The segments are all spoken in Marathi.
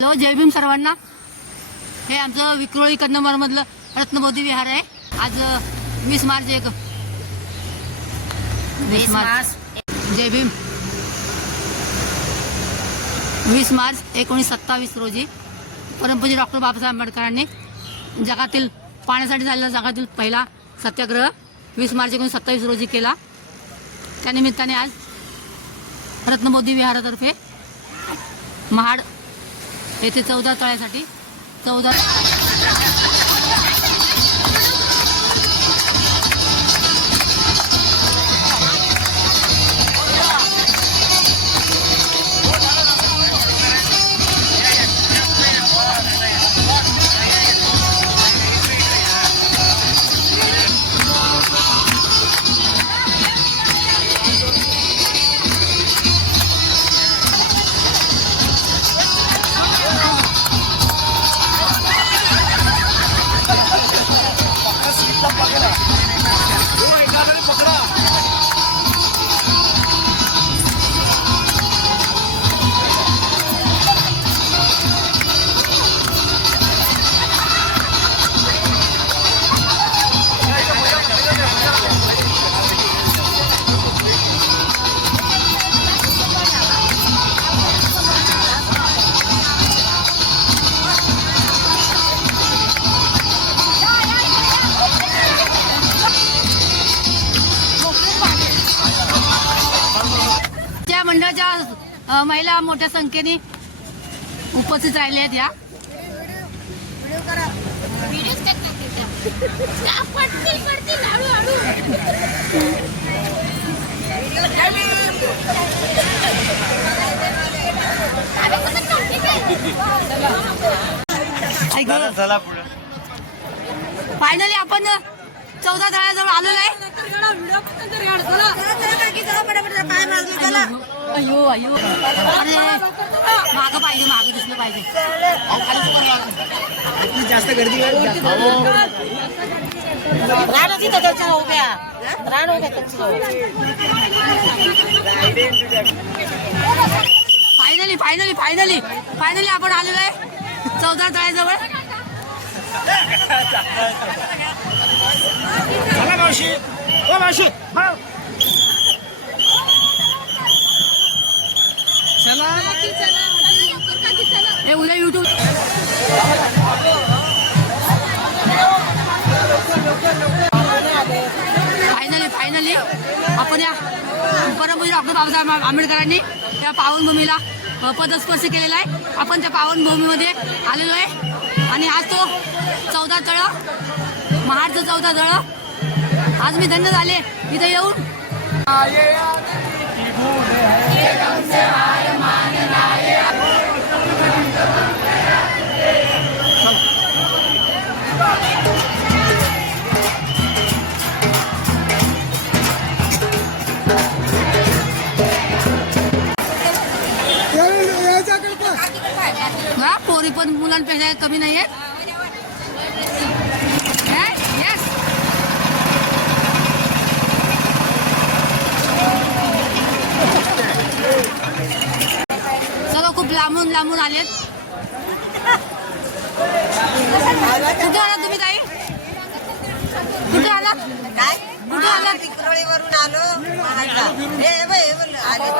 हॅलो जय भीम सर्वांना. हे आमचं विक्रोळी कन्नमधलं रत्नबोधी विहार आहे. आज वीस मार्च एक. वीस मार्च. जय भीम. वीस मार्च एकोणीस सत्तावीस रोजी परमपूज्य डॉक्टर बाबासाहेब आंबेडकरांनी जगातील पाण्यासाठी झालेला जगातील पहिला सत्याग्रह वीस मार्च एकोणीस सत्तावीस रोजी केला. त्यानिमित्ताने आज रत्नबोधी विहारातर्फे महाड येथे चौदा तळ्यासाठी चौदा महिला मोठ्या संख्येने उपस्थित राहिल्या आहेत या. फायनली आपण चौदा तळ्याजवळ आलेलो आहे अयो अयो. अरे मागं पाहिजे मागं दिसलं पाहिजे. जास्त गर्दी त्याच्या उभ्या? उभ्या. फायनली फायनली फायनली फायनली आपण आलेलो आहे. चौदा तळ्याजवळ. चला मावशी. ओ मावशी चला. हे उद्या युट्यूब फायनली फायनली आपण या परमपूज्य डॉक्टर बाबासाहेब आंबेडकरांनी त्या पावनभूमीला पदस्पर्श केलेला आहे. आपण त्या पावनभूमीमध्ये आलेलो आहे. आणि आज तो चौदा तळ महाडचं चौदा तळ आज मी धन्य झाले. इथे येऊन. हा पोरी पण मुलांपेक्षा कमी नाही आहेत सर्व खूप लांबून लांबून आलेत. कुठे आलात तुम्ही ताई? कुठे आलात? काय कुठे आलात? विक्रोळीवरून आलो. आले.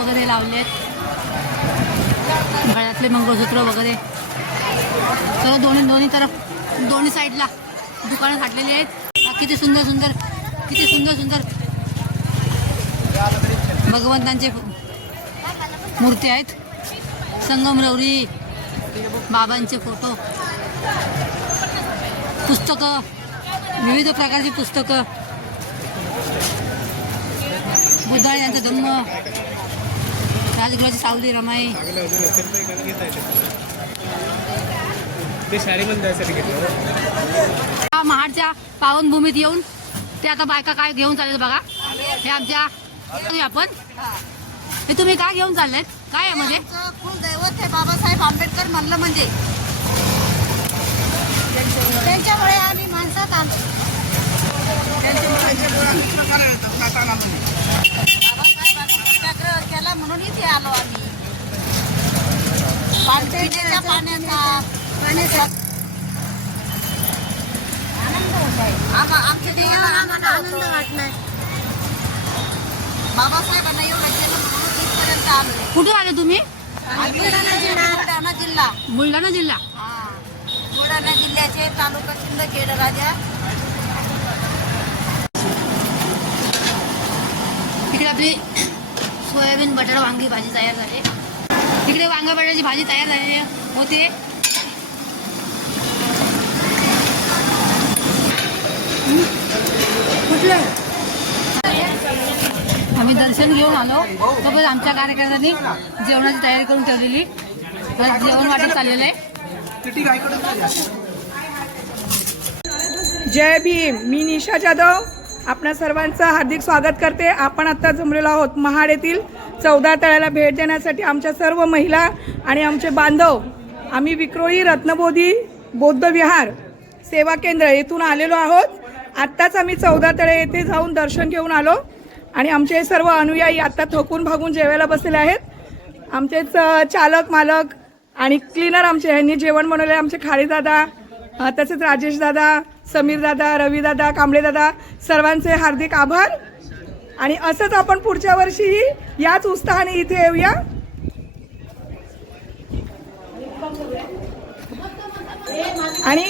वगैरे लावलेत. गळ्यातले मंगळसूत्र वगैरे. सर्व दोन्ही दोन्ही तरफ दोन्ही साईडला दुकानं साठलेली आहेत. किती सुंदर सुंदर किती सुंदर सुंदर. भगवंतांचे मूर्ती आहेत. संगमरवरी बाबांचे फोटो. पुस्तकं विविध प्रकारची पुस्तकं. बुद्धाळ यांचा धम्म राजगृहाची सावली रमाई. महाडच्या पावनभूमीत येऊन ते आता बायका काय घेऊन चाललेत बघा. हे आमच्या आपण? हे तुम्ही काय घेऊन चाललेत? काय यामध्ये म्हणजे? आमचं कुलदैवत हे बाबासाहेब आंबेडकर म्हणलं म्हणजे. त्यांच्यामुळे आम्ही माणसात आलो. सत्याग्रह केला म्हणून इथे आलो आम्ही. पिण्याच्या पाण्याचा पाण्याचा आम- आमच्या देवाला आनंद वाटलाय बाबासाहेबांना एवढं केलं म्हणून इथपर्यंत आलोय. कुठे आले तुम्ही? बुलढाणा जिल्हा. बुलढाणा जिल्हा. बुलढाणा जिल्हा. हा. बुलढाणा जिल्ह्याचे तालुका सिंदखेड राजा. इकडे आपली सोयाबीन बटाटा वांगी भाजी तयार झाली. इकडे वांगा बटाट्याची भाजी तयार झालेली होते. आम्ही दर्शन घेऊन आलो. तोपर्यंत आमच्या कार्यकर्त्यांनी जेवणाची तयारी करून ठेवलेली. जेवण वाटत चाललेलं आहे. जय भीम. मी निशा जाधव. आपणा सर्वांचं हार्दिक स्वागत करते. आपण आत्ता जमलेलो आहोत महाड येथील चौदा तळ्याला भेट देण्यासाठी आमच्या सर्व महिला आणि आमचे बांधव. आम्ही विक्रोळी रत्नबोधी बौद्ध विहार सेवा केंद्र येथून आलेलो आहोत. आत्ताच आम्ही चौदा तळे येथे जाऊन दर्शन घेऊन आलो. आणि आमचे सर्व अनुयायी आत्ता थकून भागून जेवायला बसलेले आहेत. आमचेच चालक मालक आणि क्लीनर आमचे यांनी जेवण बनवले आमचे खाडीदादा तसेच राजेश दादा समीर दादा कांबळे दादा. सर्वांचे हार्दिक आभार. आणि असंच आपण पुढच्या वर्षीही याच उत्साहाने इथे येऊया. आणि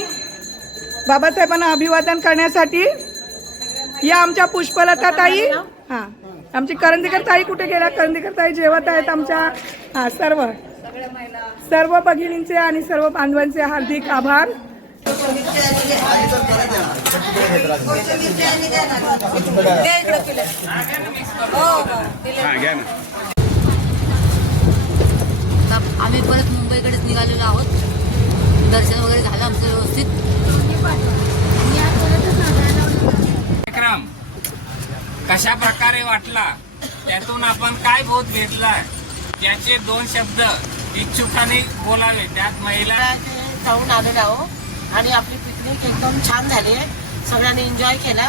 बाबासाहेबांना अभिवादन करण्यासाठी या आमच्या पुष्पलता ताई. हा. आमची करंदीकर ताई कुठे गेल्या? करंदीकर ताई जेवत आहेत आमच्या. हा सर्व. सर्व भगिनींचे आणि सर्व बांधवांचे हार्दिक आभार. हा आम्ही परत मुंबईकडेच निघालेलो आहोत. दर्शन वगैरे झालं आमचं व्यवस्थित. कशा प्रकारे वाटला? त्यातून आपण काय बोध घेतला त्याचे दोन शब्द इच्छुकाने बोलावे. त्यात महिला जाऊन आलेलो आहो आणि आपली पिकनिक एकदम छान झाली आहे. सगळ्यांनी एन्जॉय केला.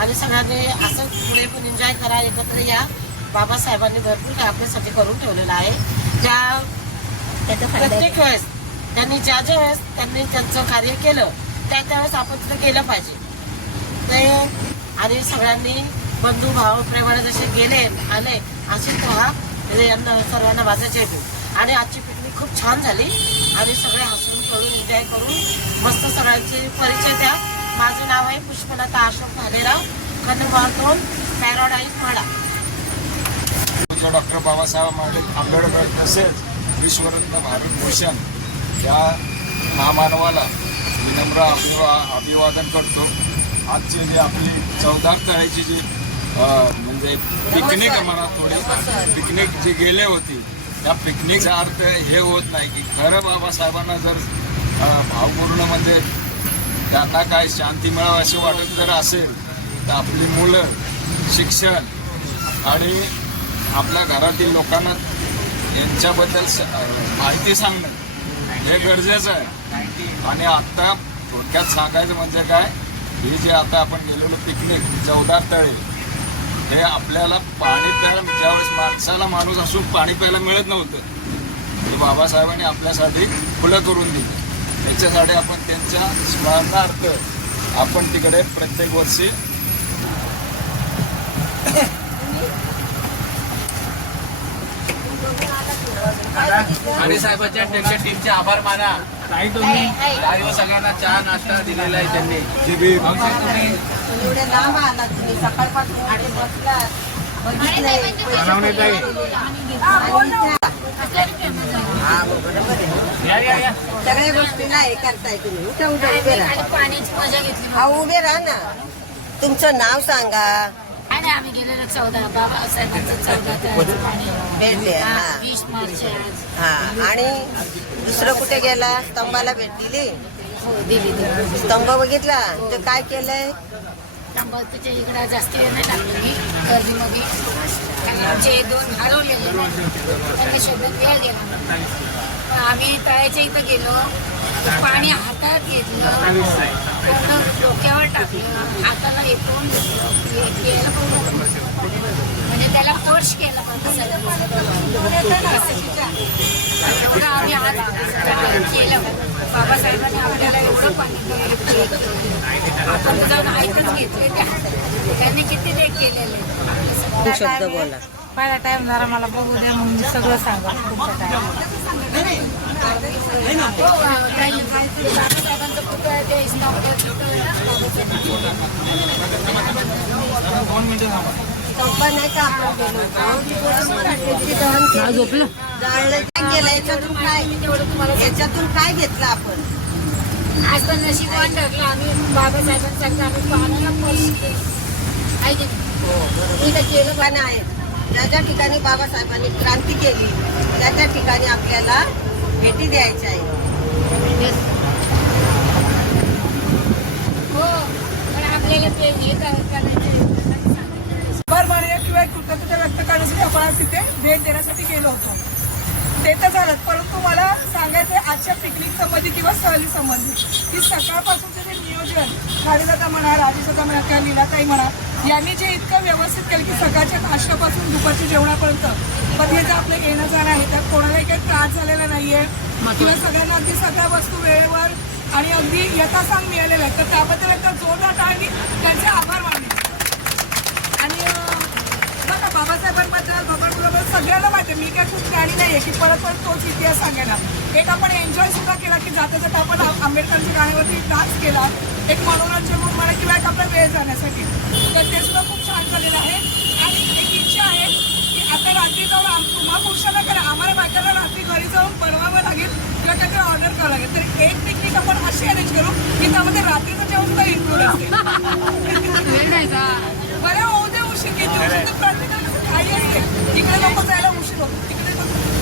आणि सगळ्यांनी असं पुढे पण एन्जॉय करा एकत्र या. बाबासाहेबांनी भरपूर काय आपल्यासाठी करून ठेवलेलं आहे. ज्या प्रत्येक वेळेस त्यांनी ज्या ज्या वेळेस त्यांनी त्यांचं कार्य केलं त्या त्यावेळेस आपण तिथं गेलं पाहिजे. ते आणि सगळ्यांनी बंधू भाव प्रेमाने जसे गेले आले असे पहा. म्हणजे यांना सर्वांना वाचायचे चेतू आणि आजची पिकनिक खूप छान झाली. आणि सगळे हसून खेळून एन्जॉय करून मस्त सगळ्यांचे परिचय द्या. माझं नाव आहे पुष्पलता अशोक भालेराव कन्नबार दोन पॅराडाईज म्हणा डॉक्टर बाबासाहेब आंबेडकर तसेच विश्वरत्न भारत भूषण या महामानवाला विनम्र अभिवा अभिवादन करतो. आजची जी आपली चौदा तळ्याची जी म्हणजे पिकनिक म्हणा थोडी. पिकनिक जी गेले होती त्या पिकनिकचा अर्थ हे होत नाही की खरं बाबासाहेबांना जर भावपूर्ण म्हणजे त्यांना काय शांती मिळावं असे वाटत जर असेल तर आपली मुलं शिक्षण आणि आपल्या घरातील लोकांना यांच्याबद्दल माहिती सांगणं हे गरजेचं आहे. आणि आत्ता थोडक्यात सांगायचं म्हणजे काय हे जे आता आपण गेलेलो पिकनिक चौदा तळे हे आपल्याला पाणी प्यायला ज्यावेळेस माणसाला माणूस असून पाणी प्यायला मिळत नव्हतं. ते बाबासाहेबांनी आपल्यासाठी खुलं करून दिलं. त्याच्यासाठी आपण त्यांच्या स्मरणार्थ आपण तिकडे प्रत्येक वर्षी आणि साहेबांच्या त्यांच्या टीमचे आभार माना. काही तुम्ही काही सगळ्यांना चहा नाश्ता दिलेला आहे त्यांनी. तुम्ही एवढे लांब आला तुम्ही सकाळपासून आडे बसला बघितलंय. या या या. सगळ्या गोष्टीला हे करताय तुम्ही. उठा उठा उभे राहा. पाण्याची मजा घेतली. हा उभे राहा ना. तुमचं नाव सांगा. आणि आम्ही गेलेलो चौदा बाबासाहेबांचं चौदा हा, वीस मार्च आणि दुसरं कुठे गेला? स्तंभाला भेट दिली? हो स्तंभ बघितला? ते काय केलंय? त्याच्या इकडं जास्त वेळ नाही लागला गर्दीमध्ये. कारण आमचे दोन हरवलेले त्यांना शोधत वेळ गेला आम्ही तळ्याच्या इथं गेलो. पाणी हातात घेतलं. पूर्ण डोक्यावर टाकलं. हाताला एकूण केलं म्हणजे त्याला स्पर्श केला एवढं आम्ही हात केलं. बाबासाहेबांनी आपल्याला एवढं दिलं. आपण जाऊन ऐकच घेतले त्या. त्यांनी किती ते केलेले. शब्द बोला. पहिला टाइम जरा मला बघू द्या मग मी सगळं सांगा. तुमच्या बाबासाहेबांचं पुतळं आहे ते इस्लामपूर तिथं नाही का आपण गेलो दहन जाळलं काय केलं याच्यातून काय याच्यातून काय घेतलं आपण आज पण नशिबान टाकलं आम्ही बाबासाहेबांसाठी आम्ही पाण्याला स्पर्श आहे की नाही? मी तर केलं आहेत ज्या ज्या ठिकाणी बाबासाहेबांनी क्रांती केली त्या त्या ठिकाणी आपल्याला भेटी द्यायच्या आहे हो पण आपल्याला ते हे करायचं किंवा कृतज्ञता व्यक्त करण्यासाठी आपण तिथे भेट देण्यासाठी गेलो होतो. ते तर झालं परंतु मला सांगायचं आहे आजच्या पिकनिक संबंधी किंवा सहली संबंधी की सकाळपासूनचं जे नियोजन खारीदादा म्हणा राजेशदा म्हणा किंवा लीलाताई म्हणा यांनी जे इतकं व्यवस्थित केलं की सकाळच्या नाश्त्यापासून दुपारच्या जेवणापर्यंत पण हे जे आपलं येणं जाणं आहे त्यात कोणालाही काही त्रास झालेला नाहीये. किंवा सगळ्यांना अगदी सगळ्या वस्तू वेळेवर आणि अगदी यथासांग मिळालेल्या आहेत. तर त्याबद्दल एकदा जोरदार टाळणी त्यांचे आभार मानले आणि अं, बघा बाबासाहेबांबद्दल बाबांबरोबर सगळ्यांना माहिती आहे. मी काय खूप ज्ञानी नाही आहे की परत परत तोच इतिहास सांगायला. एक आपण एन्जॉय सुद्धा केला की जाता जाता आपण आंबेडकरच्या गाण्यावरती डान्स केला. एक मनोरंजन म्हणून म्हणा किंवा एक आपला वेळ जाण्यासाठी. तर ते सुद्धा खूप छान झालेलं आहे. आणि एक इच्छा आहे की आता रात्री जाऊन आम- तुम्हा पुरुषांना करा. आम्हाला बायकांना रात्री घरी जाऊन बनवावं लागेल किंवा काहीतरी ऑर्डर करावं लागेल. तर एक पिकनिक आपण अशी अरेंज करू की त्यामध्ये रात्रीचं जेवण सुद्धा इन्क्लूड असेल बरं होऊ दे उशीर किती उशीर तर प्रत्येकाला कसं काही असते इकडे नको तिकडे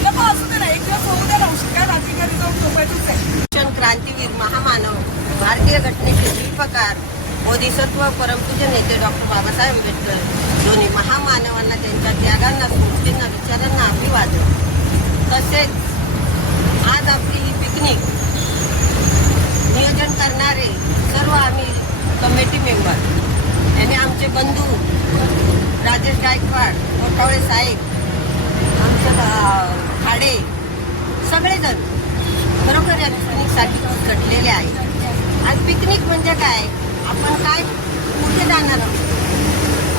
नको असू दे ना एक दिवस होऊ दे ना उशीर काय रात्री घरी जाऊन झोपायचंच आहे क्रांतीवीर महामानव भारतीय घटनेचे शिल्पकार बोधिसत्व परमपूज्य नेते डॉक्टर बाबासाहेब आंबेडकर. दोन्ही महामानवांना त्यांच्या त्यागांना स्मृतींना विचारांना अभिवादन. तसेच आज आपली ही पिकनिक नियोजन करणारे सर्व आम्ही कमिटी मेंबर यांनी आमचे बंधू राजेश गायकवाड मोठावळे साहेब खाडे सगळेजण. बरोबर या पिकनिकसाठी घडलेले आहे. आज पिकनिक म्हणजे काय? आपण काय? कुठे जाणार आहोत?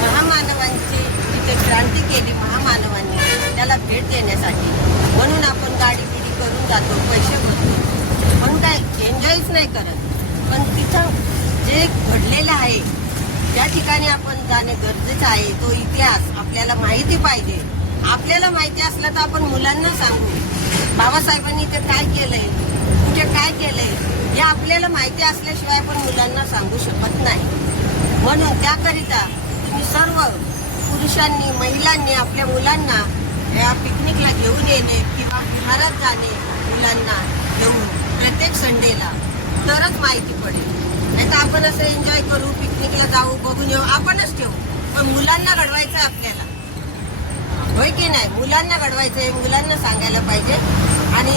महामानवांची तिथे क्रांती केली महामानवांनी त्याला भेट देण्यासाठी. म्हणून आपण गाडी बिडी करून जातो पैसे भरतो. म्हणून काय? एन्जॉयच नाही करत. पण तिथं जे घडलेलं आहे त्या ठिकाणी आपण जाणे गरजेचं आहे. तो इतिहास आपल्याला माहिती पाहिजे. आपल्याला माहिती असलं तर आपण मुलांना सांगू. बाबासाहेबांनी ते काय केलंय? कुठे काय केलंय? हे आपल्याला माहिती असल्याशिवाय आपण मुलांना सांगू शकत नाही. म्हणून त्याकरिता तुम्ही सर्व पुरुषांनी महिलांनी आपल्या मुलांना या पिकनिकला घेऊन येणे किंवा घरात जाणे मुलांना घेऊन प्रत्येक संडेला तरच माहिती पडेल. नाही तर आपण असं एन्जॉय करू पिकनिकला जाऊ बघून येऊ आपणच ठेवू. पण मुलांना घडवायचं आहे आपल्याला. होय की नाही? मुलांना घडवायचं आहे मुलांना सांगायला पाहिजे. आणि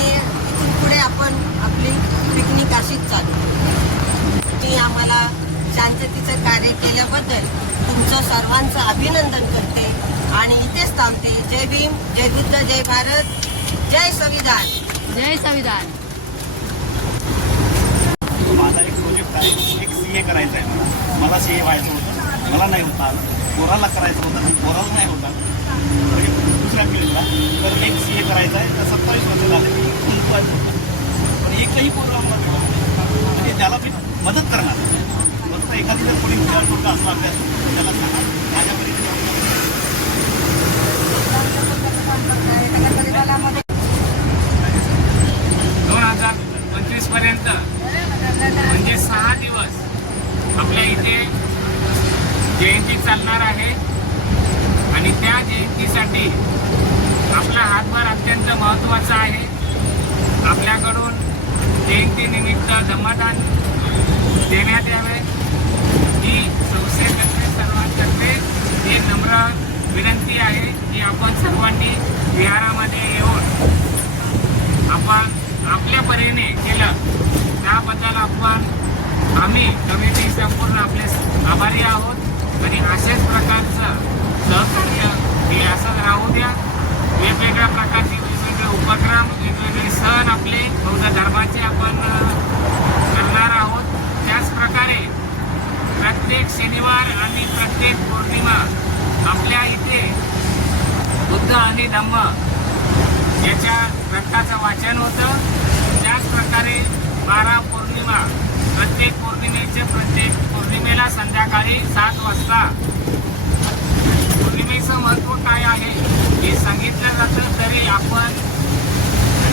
इथून पुढे आपण आपली पिकनिक अशीच चालू. ती आम्हाला शांततेचं कार्य केल्याबद्दल तुमचं सर्वांचं अभिनंदन करते आणि इथेच थांबते. जय भीम जय बुद्ध जय भारत जय संविधान. जय संविधान. माझा एक प्रोजेक्ट आहे एक सी ए करायचं आहे मला. मला सी ए व्हायचं मला नाही होता. पोराला करायचं होतं पण पोराला नाही होता. म्हणजे दुसऱ्या पिढीला तर एक सी ए करायचं आहे. तर सत्तावीस वर्ष झाले. पण एकही पोरला मला म्हणजे त्याला मी मदत करणार. फक्त एखादी जर कोणी विचार करता असला अभ्यास त्याला सांगा. माझ्या दोन हजार पंचवीसपर्यंत म्हणजे सहा दिवस आपल्या इथे जयंती चालणार आहे. आणि त्या जयंतीसाठी आपला हातभार अत्यंत महत्त्वाचा आहे. आपल्याकडून जयंतीनिमित्त जमादान देण्यात यावे. ही संस्थेतर्फे सर्वांतर्फे ही नम्र विनंती आहे की आपण सर्वांनी विहारामध्ये येऊन आपण आपल्या परीने केलं. त्याबद्दल आपण आम्ही कमिटी संपूर्ण आपले आभारी आहोत आणि अशाच प्रकारचं सहकार्य हे असंच राहू द्या वेगवेगळ्या प्रकारचे वेगवेगळे उपक्रम वेगवेगळे सण आपले बौद्ध धर्माचे आपण अ, करणार आहोत त्याचप्रकारे प्रत्येक शनिवार आणि प्रत्येक पौर्णिमा आपल्या इथे बुद्ध आणि धम्म याच्या ग्रंथाचं वाचन होतं त्याच प्रकारे बारा पौर्णिमा प्रत्येक पौर्णिमेचे प्रत्येक पौर्णिमेला संध्याकाळी सात पौर्णिमेचं महत्त्व काय आहे हे सांगितलं जातं तरी आपण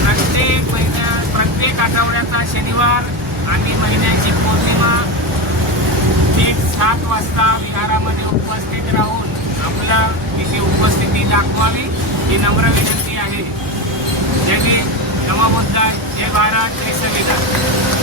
प्रत्येक महिन्या प्रत्येक आठवड्याचा शनिवार आणि महिन्याची पौर्णिमा ठीक सात वाजता विहारामध्ये उपस्थित राहून आपला तिथे उपस्थिती दाखवावी ही नम्र विनंती आहे. जय भीम नमो जय भारत. जय संविधान.